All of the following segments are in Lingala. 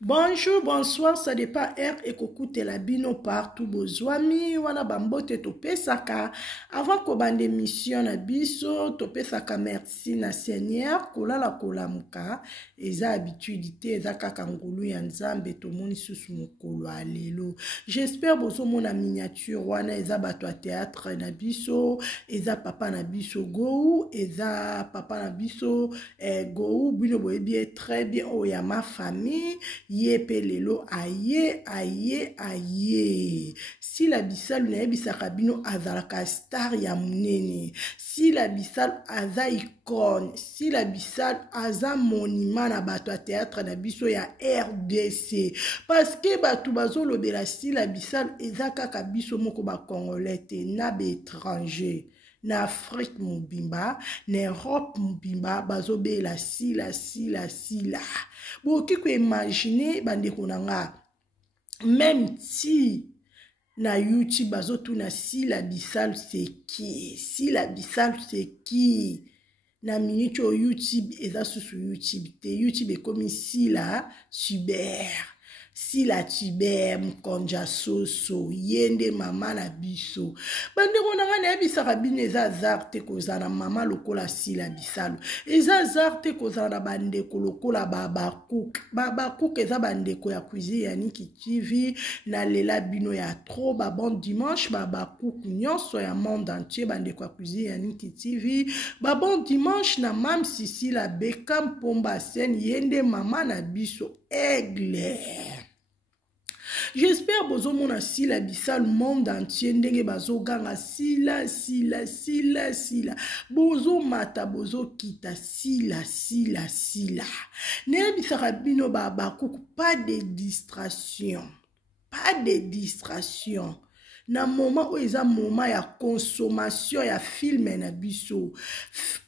Bonjour, bonsoir, ça dépend air et kokute la bino partout bozwami wana bambote topesaka avant ko bande mission na biso topesaka merci na Seigneur kolala kolamuka eza habitude te eza kaka ngulu ya nzambe tomoni susu mokolo alelo. J'espère bozo mona miniature wana eza bato a théâtre na biso eza papa na biso Gou eza papa na biso Gou bino boyebi très bien oya ma famille Yepe lelo aye si la bisalu na yebisaka bino azalaka star ya munene si la bisalu aza icône si la bisalu aza monument na bato a théâtre na biso ya RDC parce que bato bazolobela si la bisalu eza kaka biso moko ba congolais te na ba étranger na Afrique mobimba, na Europe mobimba, bazobela sila. Boki ko imaginer bandeko nanga, même si na YouTube bazotuna si la bisalu c'est qui? Si la bisalu c'est qui? Na minute au YouTube eza susu YouTube te YouTube est comme si la Super. Si la tuber mkonja soso yende mama na biso bande konanga na yebisaka bino eza zarte kozana mama lokola si la bisalu eza zarte kozana bandeko lokola babakuk eza bandeko ya cuisine ya Niki TV na lela bino ya trop bon dimanche babakuk nyonso ya monde entier bandeko ya cuisine ya Niki TV bon dimanche na mam sisi la Bekam Pomba Sen yende mama na biso aigle. J'espère bozo mona si la bisalu monde entier ndenge bazo ganga sila bozo mata bozo kita sila ne bisaka bino bakuku pas de distraction na moment où eza moment ya consommation ya film na biso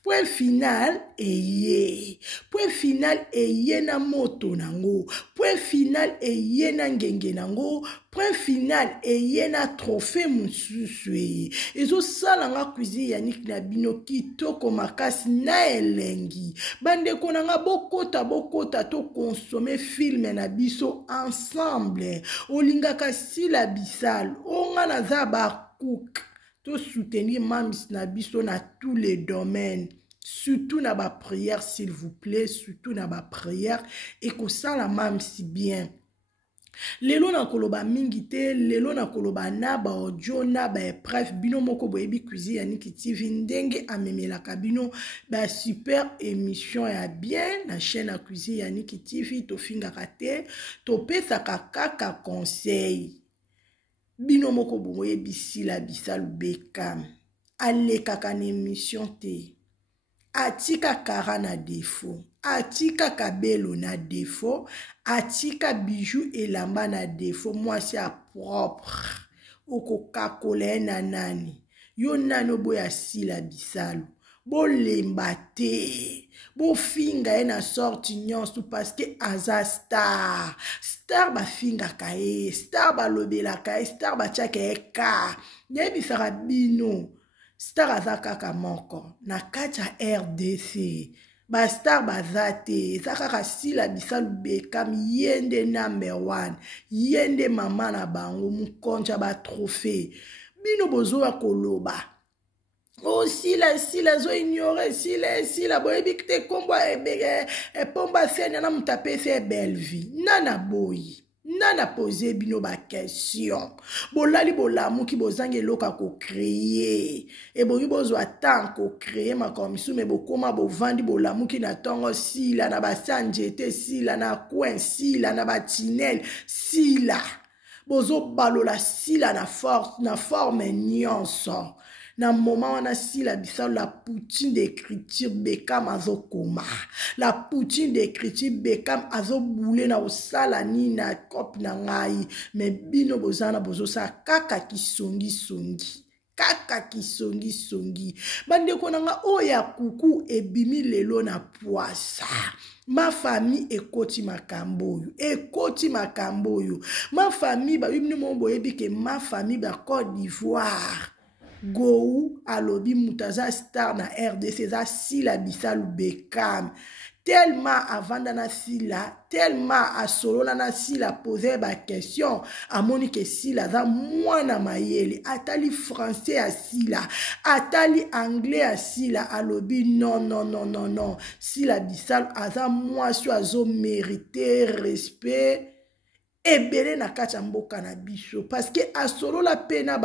point final eye na moto nango point final eye na ngenge nango point final eye na trophée mosusu ezo sala nga cuisine ya Niki na bino kitoko makasi na elengi bandeko nanga bokota to consommer film na biso ensemble olingaka si la bisalu onga naza bakuk to soutenir mamis na biso na tous les domaines surtout na ba prière s'il vous plaît surtout na ba prière et que ça la mam si bien lelo na koloba mingi te lelo na koloba na ba audio na ba bref bino moko boyebi cuisine ya Niki TV ndenge amemelaka bino ba super émission ya bien na chaîne ya cuisine ya Niki TV tofingaka te topesaka kaka conseil bino moko boyebi si la bisalu Bekam alekaka na émission te atika kara na défaut atika kabelo na défaut atika bijou elamba na défaut mwasi ya propre okokakola na nani yo nani oboya si la bisalu bolemba te bofinga na sorti nyonso parce que aza star bafingaka ye star balobelaka ye star batiaka ye ka yebisaka bino star aza kaka moko na kati ya RDC ba star baza te eza kaka si la bisalu Bekam yende number 1 yende mama na bango mukonja ba trophée bino bozoya koloba oh sila zo ignore sila boyebi te kombo Pomba Sen na mutapese belle vie nana boyi nana pose bino ba question bolali bolamuki bozange loka ko créer et boyi bozwa temps ko créer makomisu me bokoma bovandi bolamuki na tongo sila na basanjete sila na coin sila na batinel sila bozo balola sila na forme nyonso na moment wana si la bisalu la poutine d'écriture Bekam azokoma la poutine d'écriture Bekam azoboule na osala ni na kope na ngai me bino bozana bozosa kaka kisongi bandeko nanga oya kuku ebimi lelo na poisa ma famille ekoti makambo oyo ma famille ba bino mo boyebi ke ma famille ba Côte d'Ivoire Gou alobi mutaza star na RDC za si la bisalu Bekam tellement avant na sila, tellement à solo na sila poser ba question, à monique sila za mwana mayele, atali français à sila, atali anglais à sila, alobi non non non non non, sila bisal aza moi so azo mériter respect ebele na kati ya mboka na biso parce que a solo la pena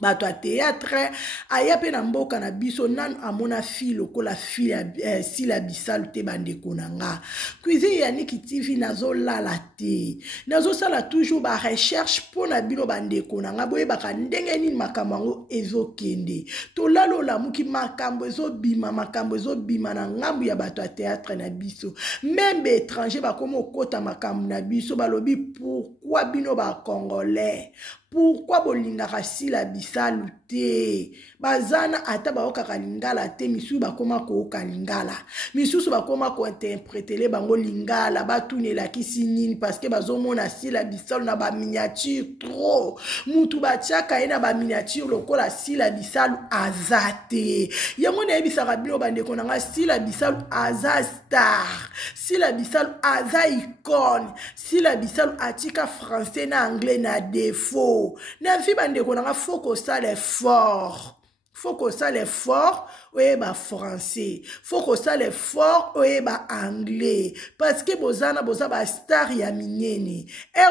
bato a théâtre aya pe na mboka na biso nanu amona fille lokola fille sila bisalu te bandeko na nga cuisine ya Niki TV nazolala te nazosala toujours ba recherche mpo na bino bandeko na nga boyebaka ndenge nini makambo yango ezokende tolala olamuki makambo ezobima na ngambu ya bato ya théâtre na biso même étranger bakoma okota makambo na biso balobi pourquoi bino ba congolais pourquoi bolingaka sila bisalu te bazana ata baokaka lingala te misusu bakoma kooka lingala misusu bakoma kointerpretele bango lingala batunelakisi nini parce que bazomona sila bisalu na baminiature trop mutu batiaka ye na baminiature lokola sila bisalu aza te yango nayebisaka bino bandeko na nga sila bisalu aza star sila bisalu aza icone sila bisalu atika français na anglais na défaut na vie bandeko na nga faut que ça l'effort faut que ça l'effort oyeba français faut que ça l'effort oyeba anglais parce que bozana boza ba star ya minene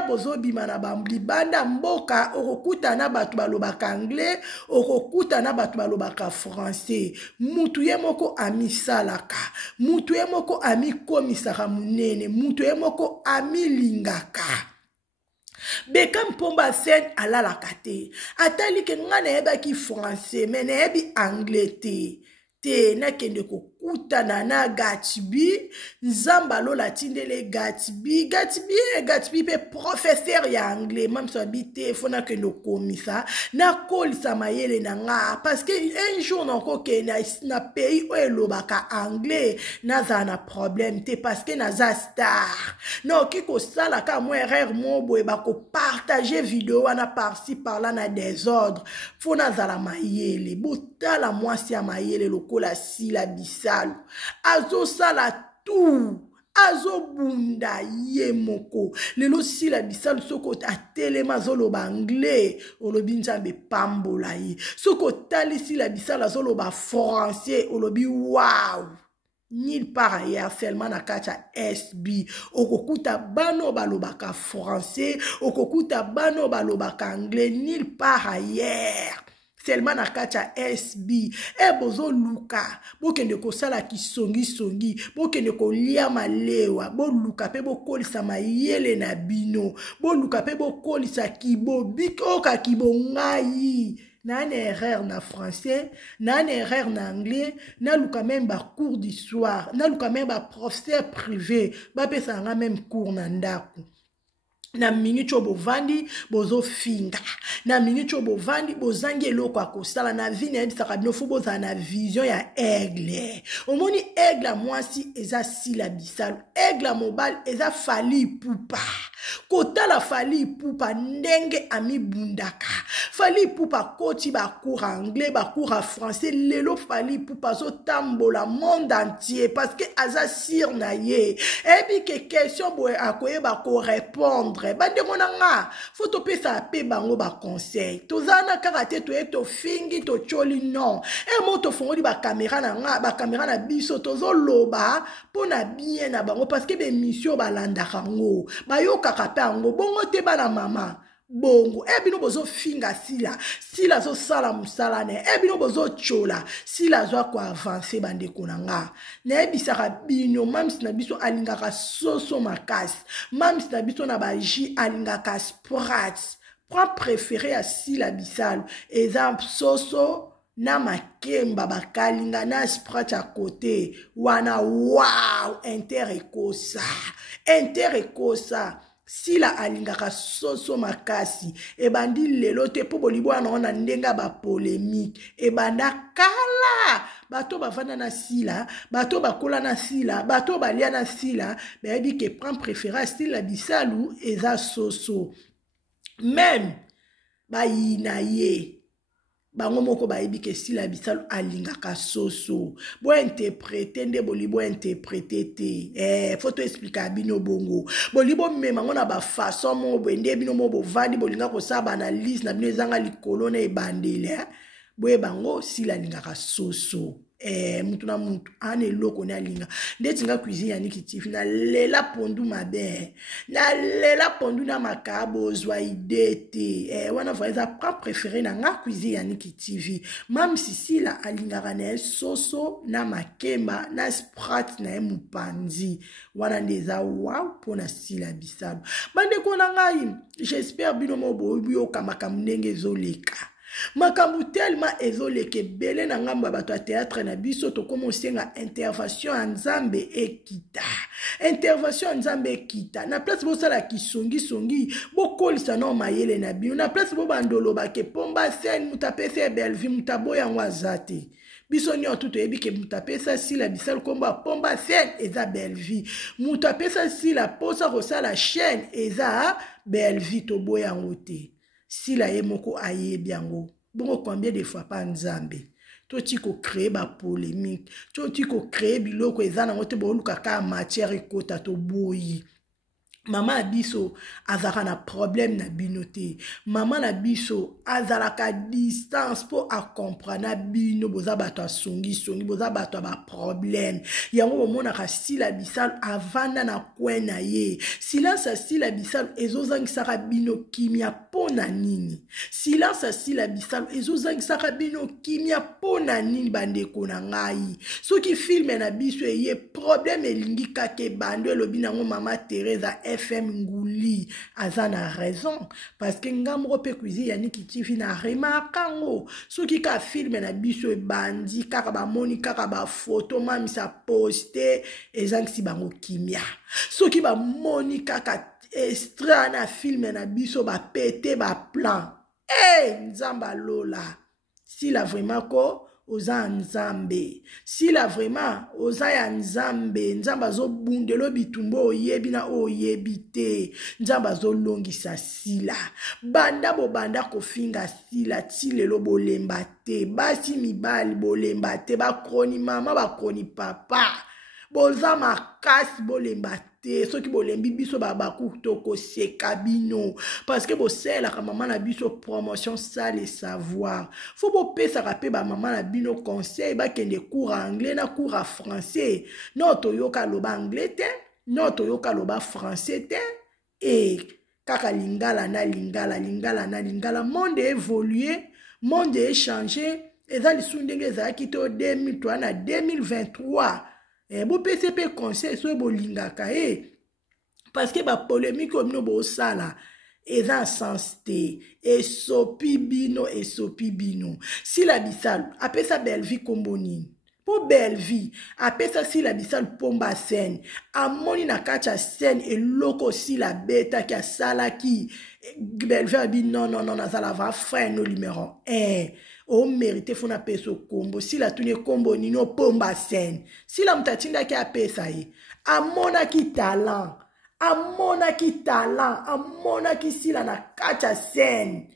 bozo bima na bambli banda mboka okokuta na batu balobaka anglais okokuta na batu balobaka français mutu ye moko amisalaka mutu ye moko amikomisaka munene mutu ye moko amilingaka Bekam Pomba Sen alalaka te atali ke nga nayebaki français mais nayebi anglais te nakende kokutana na Gatsby nzamba lola tindele Gatsby pe professeur ya anglais même so habité fona ke no komisa na kolisa mayele na nga parce que un jour nako ke na pays o elobaka anglais naza na problème te parce que naza star non kiko sala ka mo erreur mo boye bako partager vidéo wana par-ci par-là na désordre fona za la mayele botala mwasi ya mayele lokola sila bisalu azo sala tout azo bunda ye moko lelo sila bisalu soko atelema zoloba anglais olobi nzambe pambola ye soko tali sila bisalu azoloba français olobi wow nulle part ailleurs seulement na kacha SB okokuta bano balobaka français okokuta bano balobaka anglais nulle part ailleurs seulement na kacha SB bozo luka bokende kosala kisongi bokende kolia malewa boluka pe bokolisa mayele na bino boluka pe bokolisa kibobikoka kibongai na une erreur na français na une erreur na anglais na luka même ba cours d'histoire na luka même ba professeur privé ba pesa nga même cours na ndako na minute bovandi bozo finga na minute bovandi bozangi eloko akosala na vie na ebisaka bino fo boza na vision ya aigle omoni aigle mwasi eza sila bisalu aigle mobile eza Fally Ipupa kotala Fally Ipupa ndenge amibundaka Fally Ipupa koti bakour anglais bakour français lelo Fally Ipupa zo tambola monde entier parce que aza sir na ye ebi ke question boye akoyeba ko répondre bande monanga faut to pesa pe bango ba conseil tozana karate to eto fingi to choli non moto fongoli ba caméra na nga ba caméra na biso tozo loba pona bien na bango parce que be mission balandaka ngo bayoka kape ngo bongo te bana mama bongo bino bozo finga sila zo sala musala ne bino bozo chola sila zo ko avancer bandeko na nga na ebisaka bino mam sina biso alingaka soso makasi mam sina biso na baji alingaka sprats point préféré à sila bisalu exemple soso na makemba bakalinga na sprats à côté wana wow interekosa sila alingaka soso makasi ebandi lelo te po bolibwana ona ndenga ba polémique ebanda kala bato bavanda na sila bato bakola na sila bato balia na sila bebi ke prend préféré sila bisalu eza soso même bayina ye bango moko bayebi ke Sila Bisalo alingaka soso bo interpréter nde boli bo interpréter te faut to expliquer bino bongo boli bo mema ngona ba façon mo bende bino mo bo vandi bolinga ko saba analyse na bino ezanga likolo na ebandele boye bango Sila alingaka soso mutu na mutu ane loko na linga ndeti nga cuisine ya nikitifi na lela pondu mabe na lela pondu na makabo zwa idete wana voyeza pra préféré na nga cuisine ya nikitifi mam Sila alingaka na soso na makemba na sprat na mupanzi wana ndeza wow pona Sila Bisalo bande kona ngai j'espère bino mo boyo kamaka mnenge zoleka makambu tellement ezoleke bele na ngamba bato ya théâtre na biso to komosenga intervention ya Nzambe ekita intervention ya Nzambe ekita na place bosala kisongi bokolisa na mayele na bino na place bo bandolo bake pomba sen mutapese belvi mutaboya ngwazate biso nyo tuto yebi ke mutapesa Sila Bisalo komba pomba sen eza belvi mutapesa Sila posa kosala chaîne eza belvi to boya ngote Sila ye moko ayebi yango bongo combien de fois pa Nzambe to tiko créer ba polémique to tiko créer biloko ezana ngote boluka ka matière ekota to boyi Mama biso azaka na problème na binote. Mama na biso azalaka distance po a comprendre bino boza bato songi boza bato ba problème. Yango bomona ka Sila Bisalo avanda na kwena ye. Silence Sila Bisalo ezozangisaka bino kimia pona nini. Silence Sila Bisalo ezozangisaka bino kimia pona nini bandeko na ngai. Soki filme na biso ye problème elingi kake bando elobi nango Mama Teresa FM Nguli azana raison parce que ngamro pe cuisine yani kitifi na remarkango soki ka filme na biso bandi kaka ba moni kaka ba photo mamisa poster ezangisi bango kimia soki ba moni kaka extra na filme na biso ba pété ba plan nzamba lola Sila vraiment ko oza Nzambe Sila vraiment oza ya Nzambe Nzamba zo bundelo bitumbo oyebi na oyebite Nzamba zo longisa Sila banda bo banda kofinga Sila tilelo bolemba te basi mibali bolemba te ba kroni mama ba kroni papa boza makasi bolemba te soki bolembi biso babaku toko seka bino parce que bosela ka mama na biso promotion ça le savoir faut bo pesa ka pe ba mama na bino conseil ba kende cours anglais na cours français non to yoka loba anglais te non to yoka loba français te et kaka lingala na lingala monde évolué monde échangé eza lisundenge eza kito 2003 na 2023 bo PCP conseil so bolingaka parce que ba polémique omino bo sala eza sens te esopi bino Sila Bisalo apesa Belvi komboni po Belvi apesa Sila Bisalo pomba scène amoni na kacha scène eloko Sila beta ki asala ki Belvi abi non azala va frère no numéro 1 o mérité fona peso kombo Sila tuni kombo nino pomba scène Sila mtatinda ki apesa amona ki talent amona ki Sila na kacha scène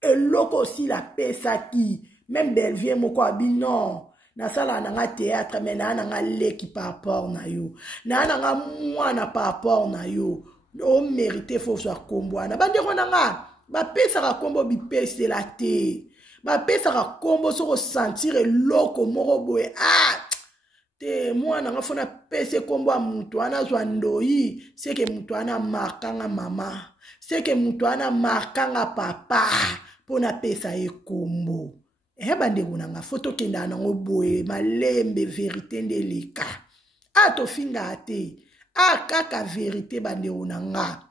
eloko Sila pesa ki même Belvi moko abi non na sala nanga théâtre mais na nanga leki par rapport na yo na nanga mwana par rapport na yo o mérité fo so kombo na bandeko nanga ba pesa ka kombo bi pesa la te ba pesa ka kombo so ko sentir eloko moko boye te mwana nga fona pesa kombo a mutu ana zwa ndoi seke mutu ana markanga mama seke mutu ana markanga papa pona pesa kombo bandeko nanga foto kenda nango boye malembe vérité ndeleka to finga te kaka vérité bandeko nanga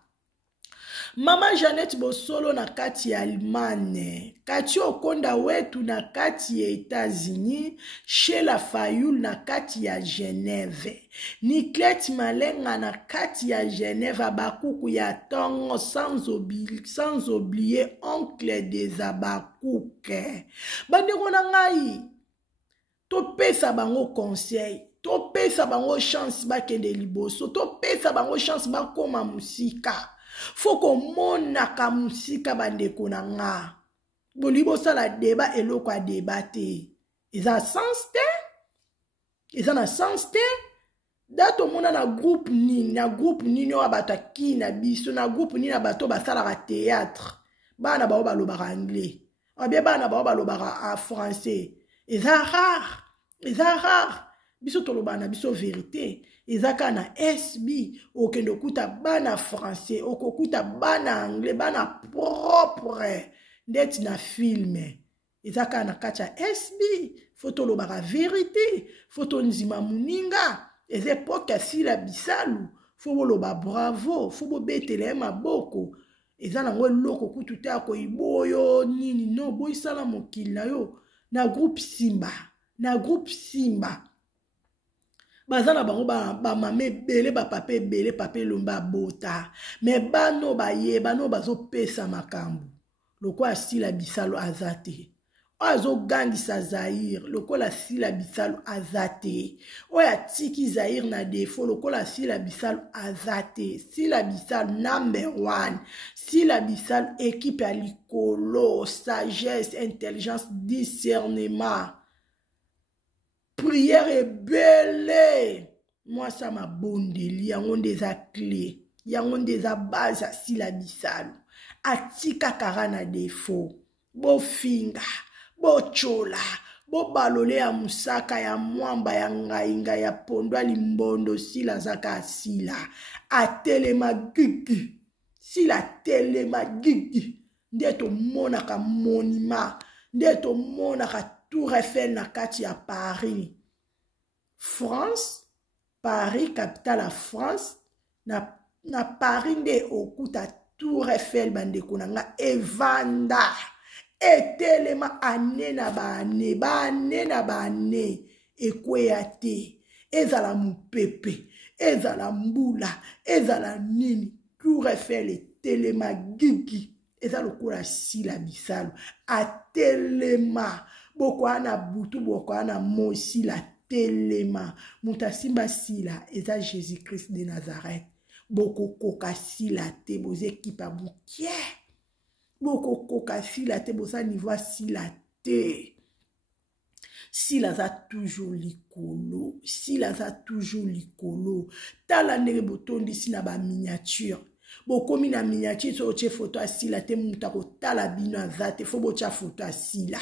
Mama Jeannette Bosolo na kati ya Allemagne, kati Okonda wetu na kati ya États-Unis, Sheila Fayoul na kati ya Genève, Niklet Malenga na kati ya Genève, Bakuku ya Tongo sans oublier oncle des Abakuke. Bandeko na ngai, to pesa bango conseil, to pesa bango chance bakende liboso, to pesa bango chance bakoma musika. Faut qu'on monaka musika bandeko na nga. Bolibo ça la débat et l'eau quoi débattre. Ils ont sens te? Ils ont un sens te? Dato mona na groupe nini wa bata ki na biso na groupe nini na bato basala ka théâtre. Bana bao balobaka anglais. Obie bana bao balobaka français. Ils ont rare. Biso toloba na biso vérité. Ezaka na SB okendo kuta bana français okokuta bana anglais bana propre ndeti na filme ezaka na kacha SB photo lobaka vérité photo nzima muninga ezepoka sila bisalu fo loba bravo fo betele maboko ezana ngo loko kutu te akoiboyo nini no boisala mokili na yo na groupe Simba bazana bango ba mame bele ba pape lomba bota me bano bano bazo pesa makambu loko asila bisalo azate azo gangisa Zaire loko la sila bisalo azate oya tiki Zaire na defo loko la sila bisalo azate sila bisalo number 1 sila bisalo équipe ya likolo sagesse intelligence discernement prière est belle. Moi, ça m'a bondeli. Yango des clés. Yango des base à sila bisalo. Atika karana défaut. Bo finga. Bo chola. Bo balole ya musaka ya mwamba ya ngainga ya pondwa limbondo sila zaka sila. Atelema gigi. Sila telema gigi. Ndeto mona ka monima. Ndeto mona ka Tour Eiffel na kati ya Paris. France, Paris, capitale à France. Na Paris nde okuta Tour Eiffel bandeko nanga evanda. Etelema ane na bane. Ekwea te. Ezala mupepe. Ezala mbula. Ezala nini. Tour Eiffel etelema gigi. Ezala lokola sila bisalo. Atelema. Boko ana butu boko ana mosi la telema muta simba sila eza Jésus-Christ de Nazareth boko koka sila te boze ekipa bukie boko koka sila te boza niveau sila te sila za toujours likolo tala ndenge botondi sina ba miniature bokomi na miniature so che photo asila te muta ko tala bino azate fo bocha photo asila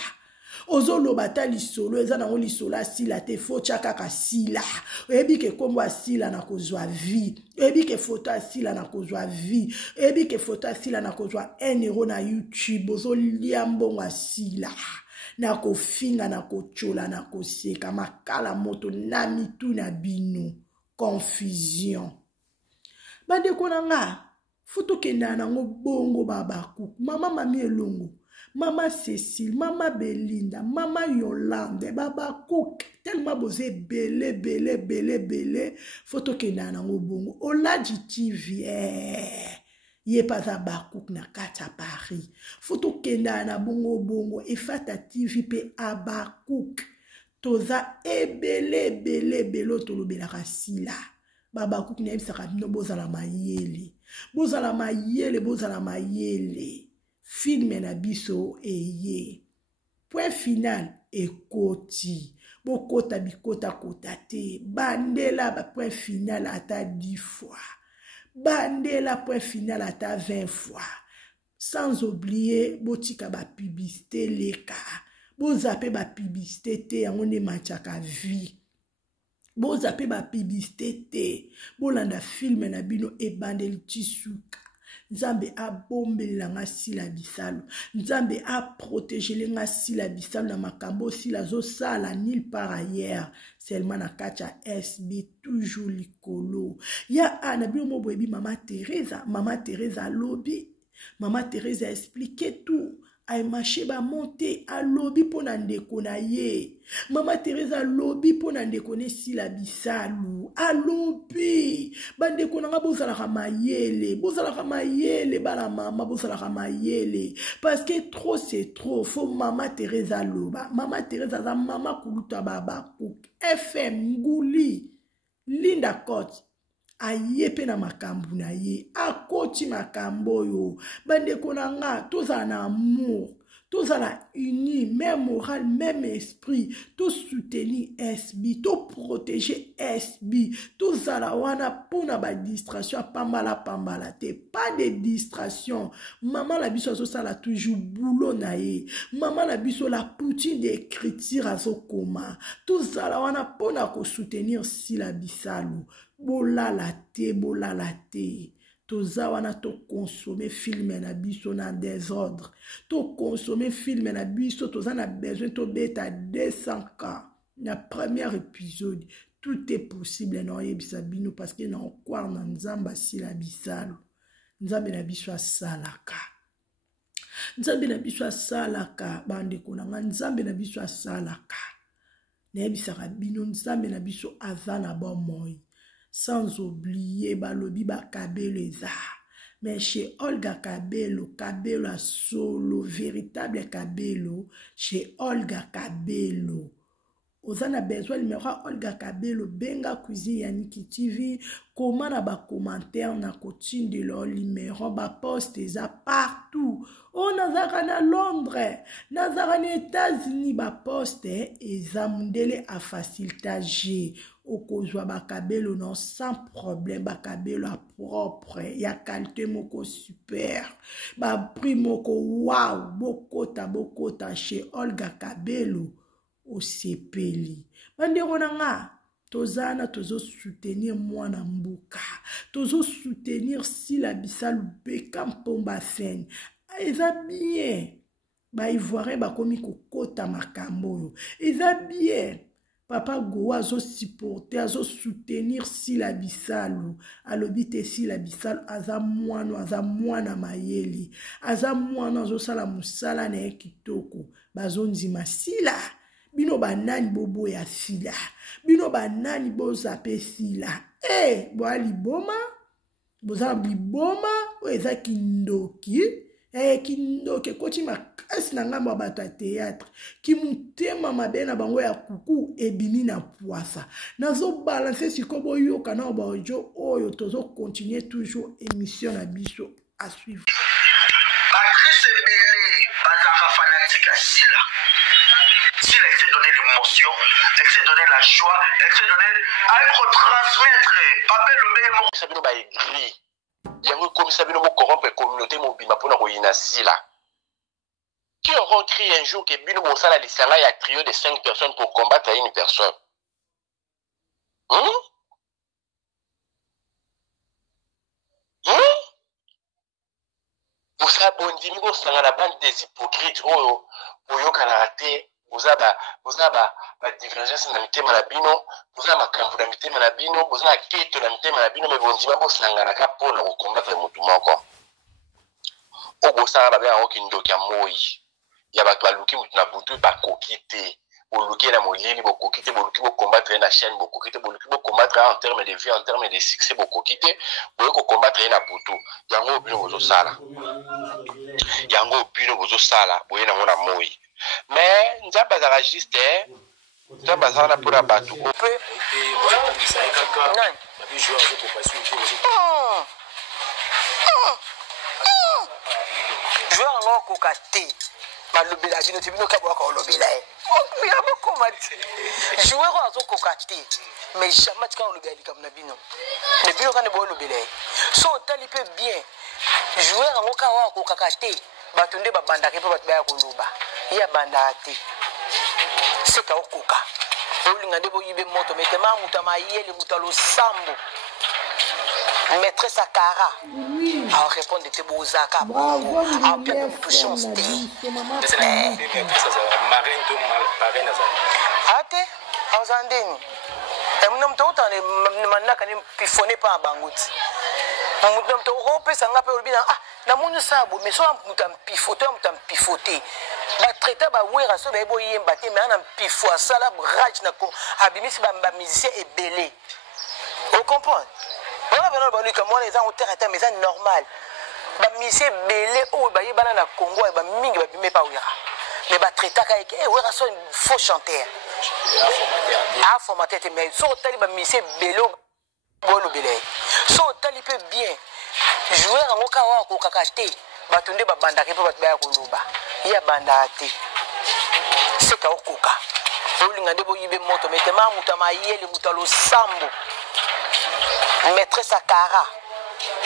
Ozolo bata lisolo eza nango lisolo asila te focha kaka sila oyebi ke kombo asila na kozwa vie oyebi ke foto asila na kozwa vie oyebi ke foto asila na kozwa 1 euro na YouTube ozolia mbongo asila na kofinga na kochola na koseka makala moto na mitu na bino confusion bandeko nanga foto kenda nango bongo babaku mama mami elongo Mama Cécile, Mama Belinda, Mama Yolande, Baba Cook, tellement bosé belé, photo kena na ngobongo. Oladji TV, yé pas à Bakouk na kata Paris. Photo kena na bongo, et Fata TV pe à Bakouk. Toza belé, tolo bela rasila. Baba Cook na ebisa kabino bozala mayele. Bozala mayele. Filme na biso eye. Point final ekoti. Bokota bikota kota te. Bandela ba point final ata 10 fois. Bandela point final ata 20 fois. Sans oublier botika ba publicité leka. Bozape ba publicité te yango ne machaka vie. Bozape ba publicité te. Bolanda filme na bino e bandel tisuka. Nzambe a bombela nga sila bisalo. Nzambe a protégé nga sila bisalo na makambo sila zo sala nulle part ailleurs. Seulement na kacha SB toujours likolo. Ya anabilo mo boyebi Mama Teresa. Mama Teresa lobby. Mama Teresa a expliqué tout. Ay marché ba monter a lobby pona ndeko na ye. Mama Teresa lobby pona ndeko ne sila bisalu. A lobby. Bandeko nanga bozala mayele bala mama bozala mayele. Parce que trop c'est trop. Faut Mama Teresa loba. Mama Teresa za mama kuluta baba. FM nguli. Linda Cote. Ayepe na makambu na ye akoti makambo yo bandeko nanga toza na amour tous à la unis, même morale, même esprit, tous soutenir SB, tous protéger SB, tous à la wana pour na distraction, pambala, pas de distraction. Maman la biso ça la toujours boulot nae. Maman la biso la poutine d'écriture à son coma. Tous à la wana pour na soutenir si la bisalu. Bola la te. Toza wana to consommer film na biso na désordre. To consommer film na biso toza na besoin to beta 200K. Na premier épisode, tout est possible na yebisa bino parce que na croire na nzamba si la bisalo. Nzambe na biso asalaka. Nzambe na biso asalaka bande konanga nzambe na biso asalaka. Na yebisa bino nzambe na biso azana ba moi. Sans oublier balobi bakabelo eza. Mais chez Olga Kabelo, Kabelo a solo, véritable Kabelo, chez Olga Kabelo. Ozana besoin numéro Olga Kabelo, benga cuisine Yaniki TV, comment na ba commentaire na coaching de leur numéro, ba poste eza partout. Oh nazara na Londres, nazara na États-Unis, ba poste eza mundele a facilitage. Okozwa bakabelo non sans problème, bakabelo a propre, ya qualité moko super, ba prix moko wow, bokota chez Olga Kabelo au sepeli. Bandeko nanga tozana tozo soutenir mwana mbuka, tozo soutenir si la bisalu Bekam Pomba Sen. Eza bien, ba ivoirien ba komi kokota makambo yo. Eza bien. Papa Goa azo supporter, azo soutenir si la bisalu. Alobite si la bisalu aza mwana mayeli. Aza mwana azo sala musala na kitoko. Bazo nzima sila. Bino banani bobo ya sila. Bino banani bozape sila. Boa liboma. Boza liboma. Eza kindoki. Kindoki koti makasi na ngambo bato ya théâtre ki mutema mabe na bango ya kuku ebimi na poisa nazo balancer sikobo yoka na ba audio oyo tozo continuer toujours émission na biso à suivre. Patrice Belé bazaka fanatique à Sila. Sila elle s'est donné l'émotion, elle s'est donné la joie, elle s'est donné à retransmettre. Papa le meilleur sabino ba écrit. Yango comme sabino mo corrompre communauté mobima pona ko inasila. Qui auront crié un jour que Bino Moussala Lissanga y a trio de 5 personnes pour combattre une personne? Vous savez, bon, dis-moi, vous savez, la bande des hypocrites, vous avez la divergence dans le thème à bino, vous avez ma camp dans le thème à bino, vous avez la quête dans le thème à bino, mais vous dis-moi, vous savez, la capo, la combattre le moutouma encore. Vous savez, la bien, aucune doki à moi. Ya ba baluki mutuna butu ba kokite boluki na molili bo kokite boluki bo combattre na chaîne bo kokite boluki bo combattre en termes de vie en termes de succès bo kokite bo combattre na butu yango bino bozo sala boye na mona moi mais nzamba za registre nzamba za na pura batu ko pe joueur ngo kokate malobela bino tibino kabwa ka olobela ya boko mati joueur azo kokate mais jamais quand olobela likam na bino ne bino quand bo olobela so tali pe bien joueur ngo ka wa kokakate batonde babanda ke pe bat ba koloba ya banda ate c'est ka okoka olinga ndebo yibe moto metema mutama yele mutalo sambo maîtresse Akara a répondre de Tebozaka a bien de toucher en sté ate azandeni emnom to tane manaka ni pifone pa banguti mutam to rope sanga pe olbina na munu sabo mais so mutam pifote ba traiter ba wera so ba boye mbate mais na pifo sala rage na ko abimisi ba musicien ebelé on comprend. Voilà, mais c'est normal. Mais c'est belé ou bah il na Congo et bah mingi bah bimé pas ouira. Mais bah traiter avec ouira soit une faux chanteur. Formaté mais so tali bah c'est belé bon belé. So tali peut bien jouer en okawa ko kakate bah tonde bah banda ke ba ba ko luba. ya banda te seka okoka olinga nde boyibe moto metema muta mayele muta losambo maîtresse akara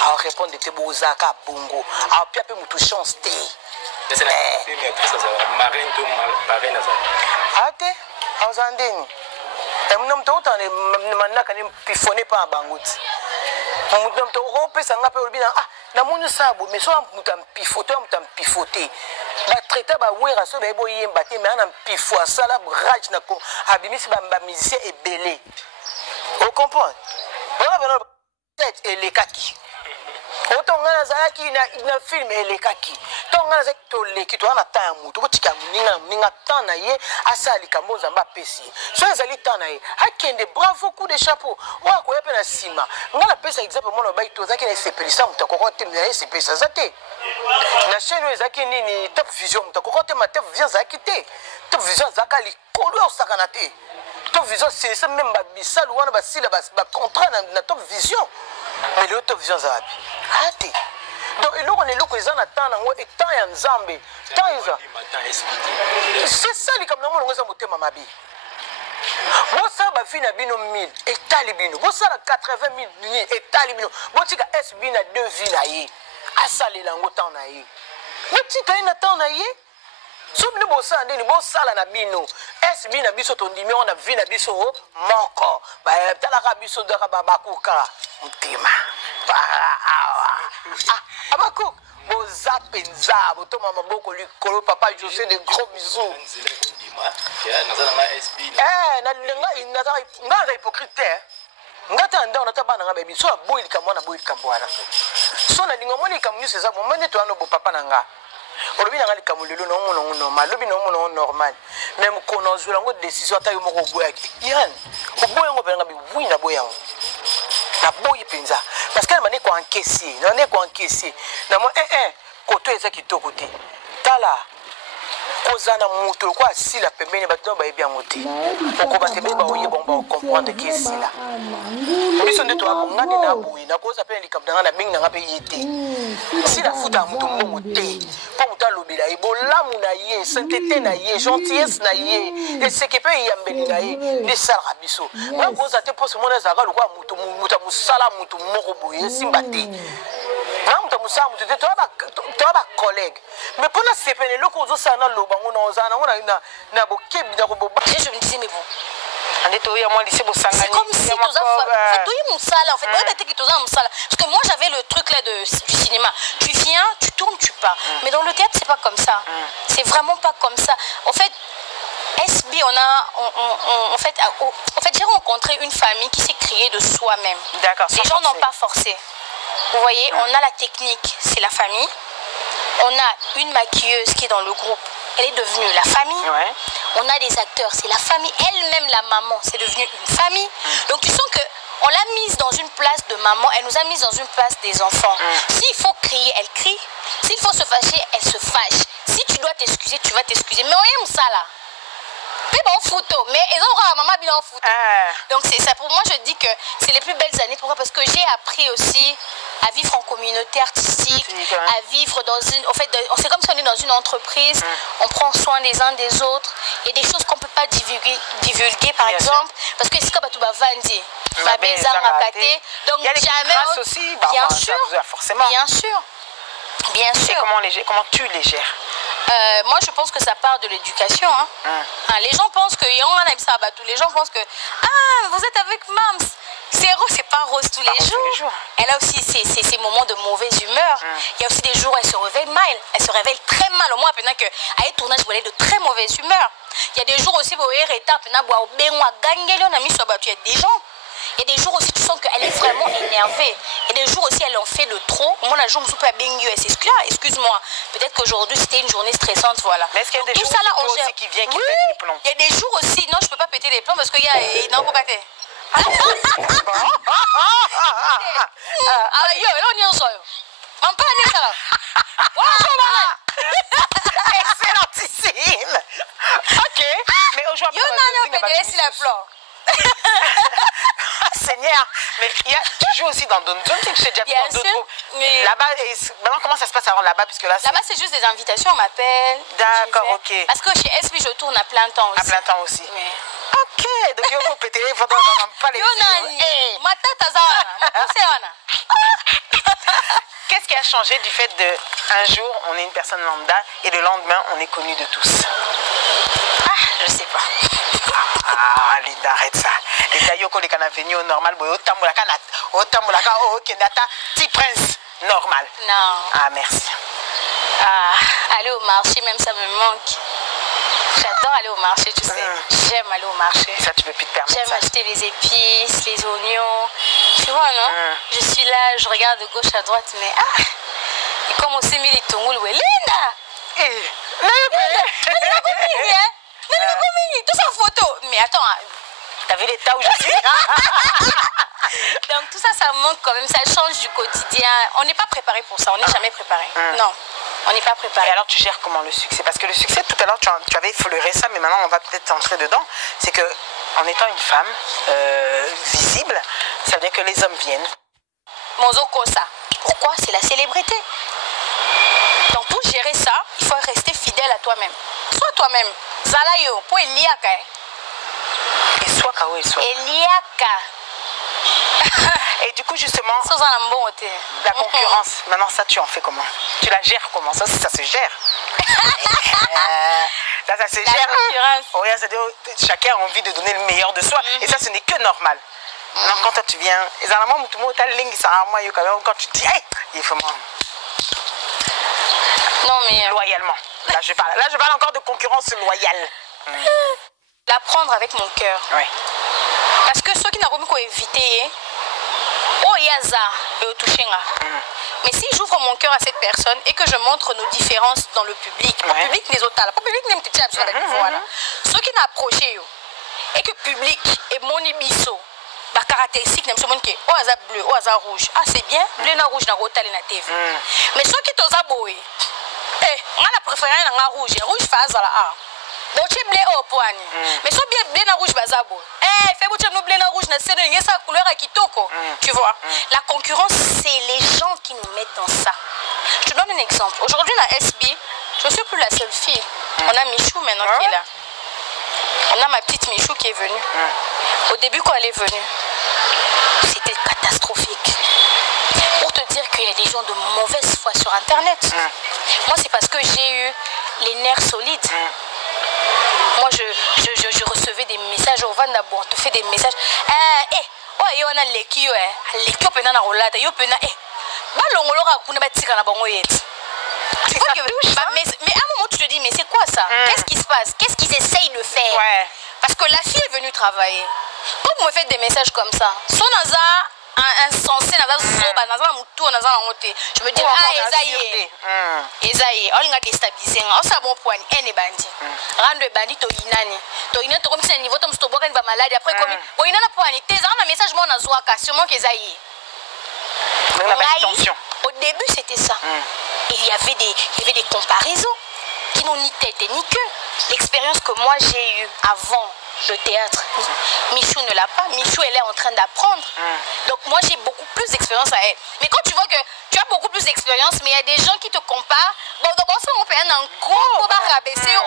a répondre te bozaka bongo a pia pe mutu chance te c'est la maîtresse marraine to marraine ça ate azandeni mna mto utane manaka ni pifone pa banguti mna mto opesa nga pe olbina ah na moni sabo mais so mutampifote ba traiter ba wera so ba boyemba te mais na mpifo asala rage na ko abimisi ba musicien ebele on comprend voilà tête elekaki otonga nazalaki na film elekaki tonga nazaki toleki to ana ta mutu botika muninga tana ye asali kambo zamba pesi so ezali tana ye akende bravo coup de chapeau wa ko yepe na sima ngala pesa exemple mona bai to zaki na sepelisa mutakoko te na sepelisa zate na chaîne ezaki nini Top Vision mutakoko te ma Top Vision zaki te Top Vision zakali kodo osakana te Top Vision c'est ça même ba bisal wana ba sila ba contrat na Top Vision mais le Top Vision zabi ate donc eloko on est loko ezana tana ngo etant ya nzambe taiza c'est ça li comme normalement ngeza motema mabi bosa ba fina bino 1000 etali bino bosa la 80 000 etali bino botika S bina 2 vina ye asalela ngo tana ye botika ina tana ye so bino bosa ndeni bosala na bino S bina biso tondimi on a vina biso moko ba talaka biso de bakuka mtima abakuk boza penza botoma maboko likolo papa José de gros bisous nga hypocrite ngata nda on tabana nga baby so aboyi likamwana boyi likamwana so na lingo moni kamunyu seza bomane to ano bo papa nanga olobi nanga likamulelo no mono normal lobi no mono normal même kono zula ngo décision ta yo moko boyaki yan oboya ngo benga bi wina boya na boyi penza parce que mané ko encaisser na ne ko encaisser na mo koto eza kitoko te tala kozana mutu ko asila pembeni bato ba yebi ngote oko batebe ba oye bomba comprendre que sila biso ndeto abongane na boyi na koza pe likabdanga na mingi na pe yete sila futa mutu mbongo te po muta lobela ebolamu na ye sainteté na ye gentillesse na ye et ce que peut yambeli na ye de sala biso na koza te po mona zaka lokwa mutu musala mutu moko boye simbate na mutu musala mutu te to ba collègue mais pour na sepene loko zo sana lobango na ozana na bokebi na ko je me disais mais bon c'est comme si en fait parce que moi j'avais le truc là du cinéma, tu viens, tu tournes, tu pars, mais dans le théâtre c'est pas comme ça, c'est vraiment pas comme ça. En fait SB en fait j'ai rencontré une famille qui s'est créée de soi-même. D'accord. Les gens n'ont pas forcé. Vous voyez, on a la technique, c'est la famille. On a une maquilleuse qui est dans le groupe, elle est devenue la famille. Ouais. On a des acteurs, c'est la famille, elle-même la maman, c'est devenu une famille. Donc tu sens qu'on l'a mise dans une place de maman, elle nous a mis dans une place des enfants. S'il faut crier, elle crie. S'il faut se fâcher, elle se fâche. Si tu dois t'excuser, tu vas t'excuser. Mais on aime ça là. Bon photo, mais ils ont maman bien en photo. Donc c'est ça. Pour moi, je dis que c'est les plus belles années. Pourquoi? Parce que j'ai appris aussi à vivre en communauté artistique, à vivre dans une... En fait, c'est comme si on est dans une entreprise, on prend soin des uns des autres. Il y a des choses qu'on ne peut pas divulguer par exemple, parce que c'est comme tout vandi. Donc jamais... aussi, bien sûr, forcément. Bien sûr. Bien sûr. Et comment tu les gères? Moi je pense que ça part de l'éducation. Les gens pensent que les gens pensent que vous êtes avec Mams. C'est pas rose tous les jours. Elle a aussi ses moments de mauvaise humeur. Il y a aussi des jours où elle se réveille mal. Elle se réveille très mal. Au moins, pendant que à un tournage, elle est de très mauvaise humeur. Il y a des jours aussi où elle est il y a des gens. Il y a des jours aussi, tu sens qu'elle est vraiment énervée. Il y a des jours aussi, elle en fait de trop. Moi, la journée, excuse-moi. Peut-être qu'aujourd'hui, c'était une journée stressante, voilà. Mais est-ce qu'il y a des jours aussi qui viennent qui pètent les plombs? Il y a des jours aussi, non, je ne peux pas péter les plombs parce qu'il y a... Non, faut pas péter. Excellentissime. Ok. Mais aujourd'hui, la fleur. Seigneur, Mais tu joues aussi dans d'autres zones, que je t'ai déjà vu Bien dans d'autres sûr, groupes. mais- Là-bas, maintenant, comment ça se passe alors là-bas? Puisque là, Là-bas, c'est juste des invitations, on m'appelle. D'accord, j'y vais. ok. Parce que chez SB, je tourne à plein temps aussi. à plein temps aussi. Mais... Ok, donc il faut péter, il faudra vraiment pas les Yo nani, ma tata zawana, ma pousse wana. Qu'est-ce qui a changé du fait de un jour on est une personne lambda et le lendemain on est connu de tous? Ah, je sais pas. Ah, Linda, arrête ça. Linda, yoko les canapés venu au normal, boy, otamulaka, oh, kenata, petit prince, normal. Non. Ah, merci. Ah, aller au marché, même ça me manque. J'adore aller au marché, tu sais. J'aime aller au marché. Ça, tu peux plus te permettre. J'aime Ça. acheter les épices, les oignons. Tu vois, non? Je suis là, je regarde de gauche à droite, mais ah! Et comme on s'est mis les tongoules, ouais, Linda! Eh, Tout ça en photo! Mais attends, hein. t'as vu l'état où je suis? Donc tout ça, ça manque quand même, ça change du quotidien. On n'est pas préparé pour ça, on n'est jamais préparé. Non, on n'est pas préparé. Et alors, tu gères comment le succès? Parce que le succès, tout à l'heure, tu avais effleuré ça, mais maintenant, on va peut-être entrer dedans. C'est que, en étant une femme visible, ça veut dire que les hommes viennent. Monzoko ça. Pourquoi? C'est la célébrité. Donc pour gérer ça, il faut rester fidèle à toi-même. Sois toi-même. Zalayo, pour Eliaka. Et soit Kao et soit. Eliaka. Et du coup, justement, La la concurrence, maintenant, ça, tu en fais comment? Tu la gères comment? Ça aussi, ça se gère. Là, ça se gère. concurrence. Oh, c'est-à-dire, chacun a envie de donner le meilleur de soi. Et ça, ce n'est que normal. Non, quand toi, tu viens, quand tu dis, hey, il faut moi. Non mais Loyalement. Là, je parle encore de concurrence loyale. la prendre avec mon cœur. Oui. Parce que ceux qui n'ont pas éviter, oh yaza, et toucher. Mais si j'ouvre mon cœur à cette personne et que je montre nos différences dans le public, le public les autres, le public n'aime pas voilà. Ceux qui n'ont approché et que le public est mon ibiso, bah caractéristique n'aime pas que oh aza bleu, oh aza rouge. Ah c'est bien, bleu na rouge na rotal na TV. Mais ceux qui t'osent aboyer, on a préféré un rouge, rouge phase là. Donc tu blé au poignet. Mais ceux bien blé na rouge bazabo. Fais boucher nous blé na rouge na c'est une sa couleur à kitoko. Tu vois. La concurrence c'est les gens qui nous mettent dans ça. Je te donne un exemple. Aujourd'hui la SB, je ne suis plus la seule fille. On a Michou maintenant qui est là. On a ma petite Michou qui est venue. Au début quand elle est venue, c'était catastrophique. Pour te dire qu'il y a des gens de mauvaise foi sur internet. Moi c'est parce que j'ai eu les nerfs solides. Moi je recevais des messages au Vandabo, on te fait des messages. Oh yo na leki yo leki opena na rolata yo pena ba longolora kuna batika na bango yet. Mais à un moment tu te dis mais c'est quoi ça? Qu'est-ce qui se passe? Qu'est-ce qu'ils essayent de faire? Parce que la fille est venue travailler. Quand vous me faites des messages comme ça, son naza insensé naza zoba naza mutu naza ngote. Je me dis Ezaïe, on a déstabilisé. On sait bon point, un est bandit. Rendre bandit to inani. To inani to comme c'est un niveau tom sto boka ni ba malade après comme bo inana point tes un message mon nazoaka sûrement qu'Ezaïe. Au début c'était ça. Il y avait des comparaisons qui n'ont ni tête ni queue. L'expérience que moi j'ai eue avant le théâtre, Michou ne l'a pas. Michou elle est en train d'apprendre. Donc moi j'ai beaucoup plus d'expérience à elle. Mais quand tu vois que tu as beaucoup plus d'expérience, mais il y a des gens qui te comparent. Bon, donc on peut un gros rabaisser.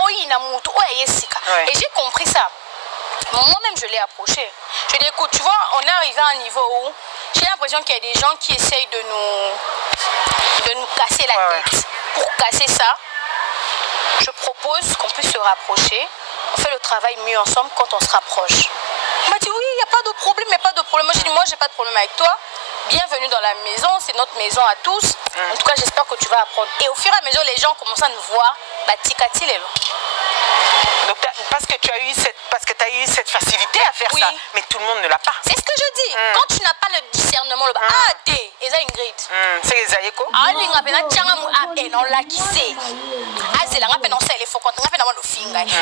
Et j'ai compris ça. Moi-même je l'ai approché. Je dis écoute, tu vois, on est arrivé à un niveau où j'ai l'impression qu'il y a des gens qui essayent de nous casser la tête. Pour casser ça, je propose qu'on puisse se rapprocher. On fait le travail mieux ensemble quand on se rapproche. Il m'a dit oui, il n'y a pas de problème, Moi j'ai dit moi j'ai pas de problème avec toi. Bienvenue dans la maison, c'est notre maison à tous. En tout cas j'espère que tu vas apprendre. Et au fur et à mesure les gens commencent à nous voir. Donc parce que tu as eu cette facilité à faire ça, mais tout le monde ne l'a pas. C'est ce que je dis. Quand tu n'as pas le discernement, t'es Ingrid. C'est Ezaïeko.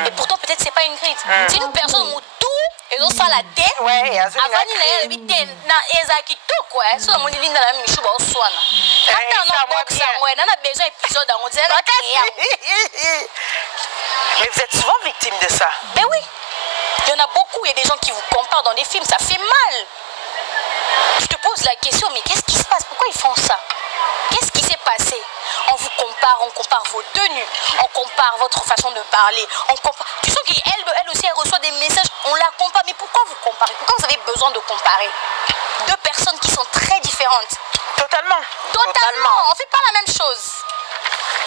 Et pourtant peut-être c'est pas Ingrid. Si une personne m'a tout et donc ça la tête. Mais vous êtes souvent victime de ça. Ben oui. Il y en a beaucoup, il y a des gens qui vous comparent dans des films, ça fait mal. Tu te poses la question, mais qu'est-ce qui se passe? Pourquoi ils font ça? Qu'est-ce qui s'est passé? On vous compare, on compare vos tenues, on compare votre façon de parler, on compare... Tu sens qu'elle aussi, elle reçoit des messages, on la compare. Mais pourquoi vous comparez? Pourquoi vous avez besoin de comparer deux personnes qui sont très différentes? Totalement. On ne fait pas la même chose.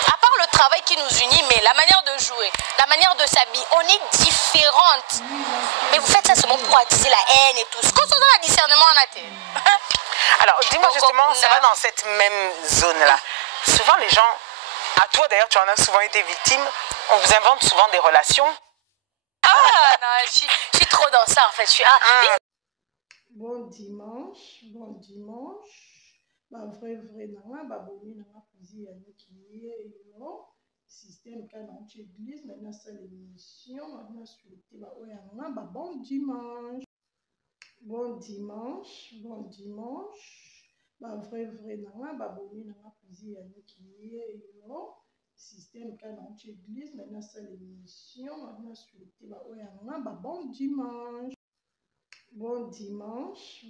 À part le travail qui nous unit, mais la manière de jouer, la manière de s'habiller, on est différentes. Mais vous faites ça seulement pour attiser la haine et tout. Ce qu'on a le discernement en athée. Alors, dis-moi justement, ça va dans cette même zone-là. Souvent, les gens, à toi d'ailleurs, tu en as souvent été victime, on vous invente souvent des relations. Ah, non, je suis trop dans ça en fait. Bon dimanche. Bah vrai, nanga, bah bomi nanga kuzi ya nikiye yo. Système canon église, maintenant c'est l'émission, maintenant souhaité bah oyanga, bah bon dimanche. Bon dimanche. Bah vrai, nanga, bah bomi nanga kuzi ya nikiye yo. Système canon église, maintenant c'est l'émission, maintenant souhaité bah oyanga, bah bon dimanche. Bon dimanche.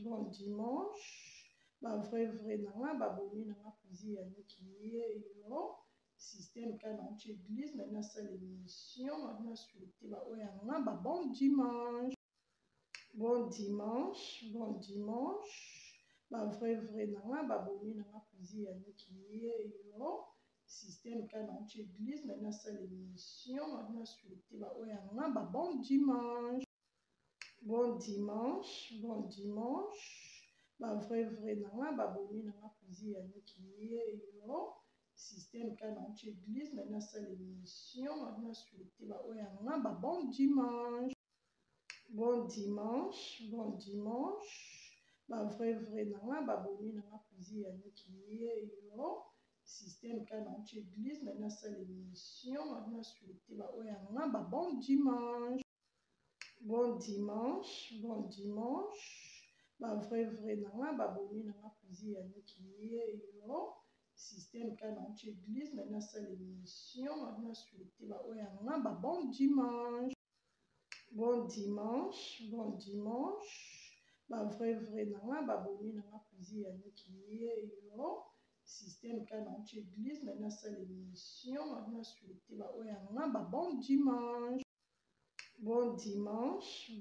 Bah vrai, nanga, bah bomi nanga kuzi ya nikiye yo. Système canon église, maintenant c'est l'émission, maintenant souhaité bah oyanga, bah bon dimanche. Bon dimanche. Bah vrai, nanga, bah bomi nanga kuzi ya nikiye yo. Système canon église, maintenant c'est l'émission, maintenant souhaité bah oyanga, bah bon dimanche. Bon dimanche. Bah vrai, nanga, bah bomi nanga kuzi ya nikiye yo. Système canon église, maintenant c'est l'émission, maintenant souhaité bah oyanga, bah bon dimanche. Bon dimanche. Bah vrai, nanga, bah bomi nanga kuzi ya nikiye yo. Système canon église, maintenant c'est l'émission, maintenant souhaité bah oyanga, bah bon dimanche. Bon dimanche. Bah vrai, nanga, bah bomi nanga kuzi ya nikiye yo. Système canon église, maintenant c'est l'émission, maintenant souhaité bah oyanga, bah bon dimanche. Bon dimanche. Bah vrai, nanga, bah bomi nanga kuzi ya nikiye yo. Système canon église, maintenant c'est l'émission, maintenant souhaité bah oyanga, bah bon dimanche. Bon dimanche.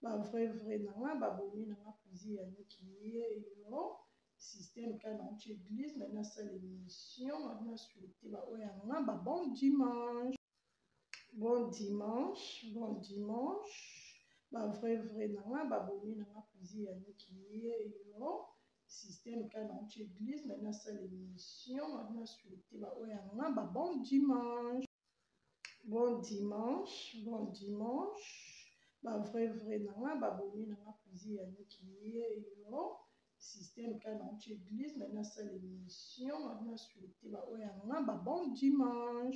Bah vrai, nanga, bah bomi nanga kuzi ya nikiye yo. Système canon église, maintenant c'est l'émission, maintenant souhaité bah oyanga, bah bon dimanche. Bon dimanche. Bah vrai, nanga, bah bomi nanga kuzi ya nikiye yo. Système canon église, maintenant c'est l'émission, maintenant souhaité bah oyanga, bah bon dimanche. Bon dimanche. Bah vrai, nanga, bah bomi nanga kuzi ya nikiye yo. Système canon église, maintenant c'est l'émission, maintenant souhaité bah oyanga, bah bon dimanche.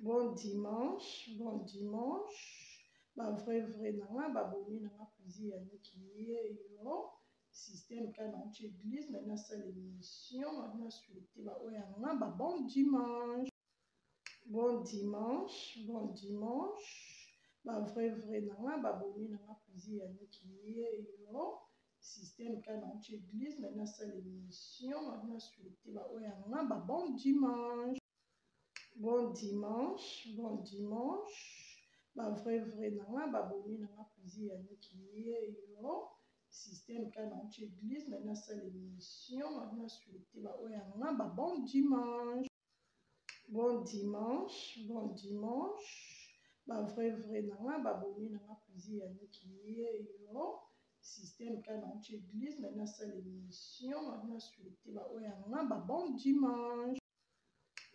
Bon dimanche. Bah vrai, nanga, bah bomi nanga kuzi ya nikiye yo. Système canon église, maintenant c'est l'émission, maintenant souhaité bah oyanga, bah bon dimanche. Bon dimanche. Bah vrai, nanga, bah bomi nanga kuzi ya nikiye yo. Système canon église, maintenant c'est l'émission, maintenant souhaité bah oyanga, bah bon dimanche. Bon dimanche. Bah vrai, nanga, bah bomi nanga kuzi ya nikiye yo. Système canon église, maintenant c'est l'émission, maintenant souhaité bah oyanga, bah bon dimanche. Bon dimanche. Bah vrai, nanga, bah bomi nanga kuzi ya nikiye yo. Système canon église, maintenant c'est l'émission, maintenant souhaité bah oyanga, bah bon dimanche.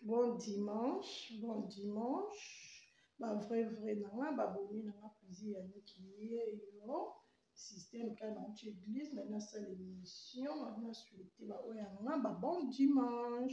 Bon dimanche. Bah vrai, nanga, bah bomi nanga kuzi ya nikiye yo. Système canon église, maintenant c'est l'émission, maintenant souhaité bah oyanga, bah bon dimanche.